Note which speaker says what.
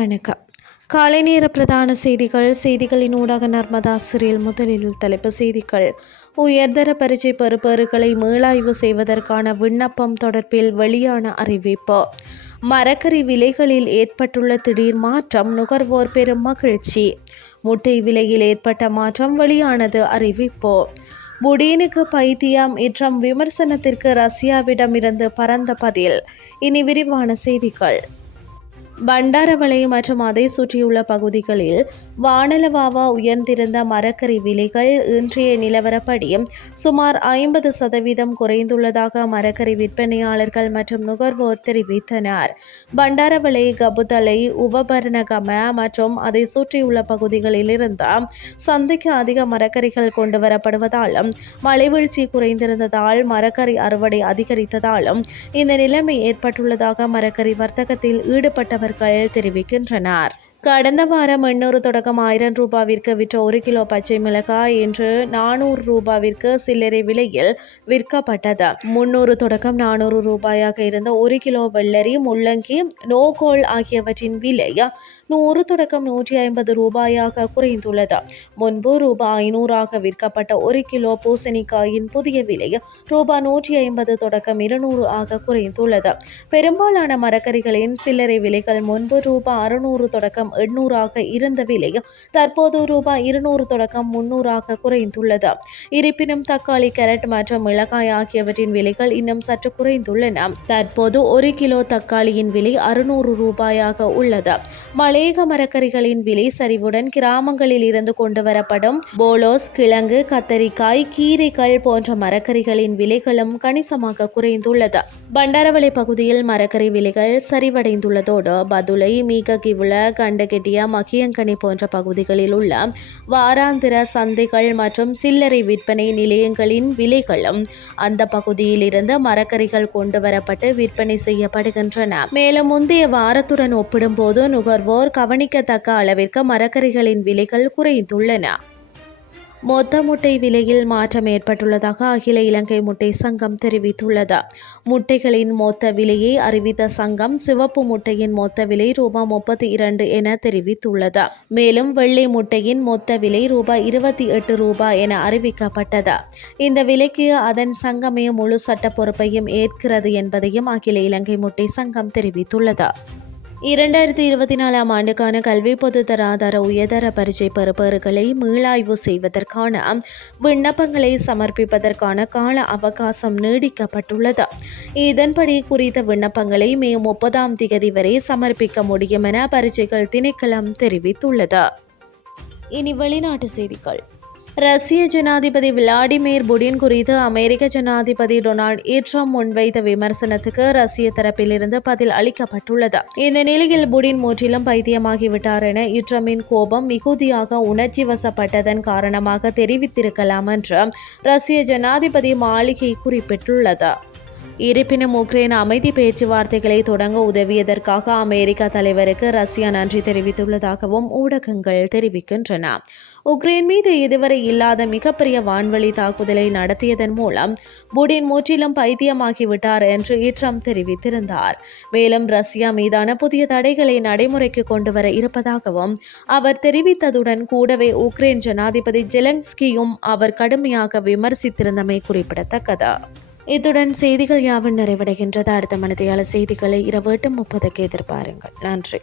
Speaker 1: வணக்கம். காலை நேர பிரதான செய்திகள். செய்திகளின் ஊடாக நர்மதா சிறில் முதலில் தலைப்பு செய்திகள். உயர்தர பரீட்சை பெறுபேறுகளை மீளாய்வு செய்வதற்கான விண்ணப்பம் தொடர்பில் வெளியான அறிவிப்பு. மரக்கறி விலைகளில் ஏற்பட்டுள்ள திடீர் மாற்றம் நுகர்வோர் பெரும் மகிழ்ச்சி. முட்டை விலையில் ஏற்பட்ட மாற்றம் வெளியானது அறிவிப்பு. புடீனுக்கு பைத்தியம் இற்றம் விமர்சனத்திற்கு ரஷ்யாவிடமிருந்து பரந்த பதில். இனி விரிவான செய்திகள். பண்டாரவளை மற்றும் அதை சுற்றியுள்ள பகுதிகளில் வானலவாவா உயர்ந்திருந்த மரக்கறி விலைகள் இன்றைய நிலவரப்படி சுமார் ஐம்பது சதவீதம் குறைந்துள்ளதாக மரக்கறி விற்பனையாளர்கள் மற்றும் நுகர்வோர் தெரிவித்தனர். பண்டாரவளை கபுதலை உபபரணகம மற்றும் அதை சுற்றியுள்ள பகுதிகளில் இருந்து சந்தைக்கு அதிக மரக்கறிகள் கொண்டு வரப்படுவதாலும் மழைவீழ்ச்சி குறைந்திருந்ததால் மரக்கறி அறுவடை அதிகரித்ததாலும் இந்த நிலைமை ஏற்பட்டுள்ளதாக மரக்கறி வர்த்தகத்தில் ஈடுபட்டவர் அவர்கள் தெரிவிக்கின்றனர். கடந்த வாரம் எண்ணூறு தொடக்கம் ஆயிரம் ரூபாவிற்கு விற்ற ஒரு கிலோ பச்சை மிளகாய் இன்று நானூறு ரூபாவிற்கு சில்லறை விலையில் விற்கப்பட்டது. முன்னூறு தொடக்கம் நானூறு ரூபாயாக இருந்த ஒரு கிலோ வெள்ளரி முள்ளங்கி நோகோல் ஆகியவற்றின் விலை நூறு தொடக்கம் நூற்றி ஐம்பது ரூபாயாக குறைந்துள்ளது. முன்பு ரூபாய் ஐநூறாக விற்கப்பட்ட ஒரு கிலோ பூசணிக்காயின் புதிய விலை ரூபாய் நூற்றி ஐம்பது தொடக்கம் இருநூறு ஆக குறைந்துள்ளது. பெரும்பாலான மரக்கறிகளின் சில்லறை விலைகள் முன்பு ரூபாய் அறுநூறு தொடக்கம் எண்ணூறாக இருந்த விலை தற்போது ரூபாய் இருநூறு தொடக்கம் முன்னூறாக குறைந்துள்ளது. இருப்பினும் தக்காளி கேரட் மற்றும் மிளகாய் ஆகியவற்றின் விலைகள் இன்னும் சற்று குறைந்துள்ளன. தற்போது ஒரு கிலோ தக்காளியின் விலை அறுநூறு ரூபாயாக உள்ளது. மழை மரக்கறிகளின் விலை சரிவுடன் கிராமங்களில் இருந்து கொண்டு வரப்படும் போலோஸ் கிழங்கு கத்தரிக்காய் கீரைகள் போன்ற மரக்கறிகளின் விலைகளும் கணிசமாக குறைந்துள்ளது. பண்டாரவளை பகுதியில் மரக்கறி விலைகள் சரிவடைந்துள்ளதோடு பதுளை மீககிவுல கண்டகெட்டியா மகியங்கனி போன்ற பகுதிகளில் உள்ள வாராந்திர சந்தைகள் மற்றும் சில்லறை விற்பனை நிலையங்களின் விலைகளும் அந்த பகுதியில் இருந்து மரக்கறிகள் கொண்டு வரப்பட்டு விற்பனை செய்யப்படுகின்றன. மேலும் முந்தைய வாரத்துடன் ஒப்பிடும்போது நுகர்வோர் கவனிக்கத்தக்க அளவிற்கு மரக்கறிகளின் விலைகள் குறைந்துள்ளன. மொத்த முட்டை விலையில் மாற்றம் ஏற்பட்டுள்ளதாக அகில இலங்கை முட்டை சங்கம் தெரிவித்துள்ளது. முட்டைகளின் மொத்த விலையை அறிவித்த சங்கம் சிவப்பு முட்டையின் மொத்த விலை ரூபாய் முப்பத்தி இரண்டு என தெரிவித்துள்ளது. மேலும் வெள்ளை முட்டையின் மொத்த விலை ரூபாய் இருபத்தி எட்டு ரூபாய் என அறிவிக்கப்பட்டது. இந்த விலைக்கு அதன் சங்கமே முழு சட்ட பொறுப்பையும் ஏற்கிறது என்பதையும் அகில இலங்கை முட்டை சங்கம் தெரிவித்துள்ளது. இரண்டாயிரத்தி இருபத்தி நாலாம் ஆண்டுக்கான கல்வி பொதுத்தர ஆதார உயர்தர பரீட்சை பெறுபவர்களை மீளாய்வு செய்வதற்கான விண்ணப்பங்களை சமர்ப்பிப்பதற்கான கால அவகாசம் நீடிக்கப்பட்டுள்ளது. இதன்படி குறித்த விண்ணப்பங்களை மே முப்பதாம் தேதி வரை சமர்ப்பிக்க முடியும் என பரீட்சைகள் திணைக்களம் தெரிவித்துள்ளது. இனி வெளிநாட்டு செய்திகள். ரஷ்ய ஜனாதிபதி விளாடிமிர் புடின் குறித்து அமெரிக்க ஜனாதிபதி டொனால்ட் ட்ரம்ப் முன்வைத்த விமர்சனத்துக்கு ரஷ்ய தரப்பிலிருந்து பதில் அளிக்கப்பட்டுள்ளது. இந்த நிலையில் புடின் முற்றிலும் பைத்தியமாகிவிட்டார் என இட்ரமின் கோபம் மிகுதியாக உணர்ச்சி வசப்பட்டதன் காரணமாக தெரிவித்திருக்கலாம் என்று ரஷ்ய ஜனாதிபதி மாளிகை குறிப்பிட்டுள்ளது. இருப்பினும் உக்ரைன் அமைதி பேச்சுவார்த்தைகளை தொடங்க உதவியதற்காக அமெரிக்க தலைவருக்கு ரஷ்யா நன்றி தெரிவித்துள்ளதாகவும் ஊடகங்கள் தெரிவிக்கின்றன. உக்ரைன் மீது இதுவரை இல்லாத மிகப்பெரிய வான்வழி தாக்குதலை நடத்தியதன் மூலம் புடின் முற்றிலும் பைத்தியமாகிவிட்டார் என்று ட்ரம்ப் தெரிவித்திருந்தார். மேலும் ரஷ்யா மீதான புதிய தடைகளை நடைமுறைக்கு கொண்டு வர இருப்பதாகவும் அவர் தெரிவித்ததுடன் கூடவே உக்ரைன் ஜனாதிபதி ஜெலன்ஸ்கியும் அவர் கடுமையாக விமர்சித்திருந்தமை குறிப்பிடத்தக்கது. இத்துடன் செய்திகள் யாவும் நிறைவடைகின்றது. அடுத்த மனதையாள செய்திகளை இரவு எட்டு முப்பதுக்கு எதிர்பாருங்கள். நன்றி.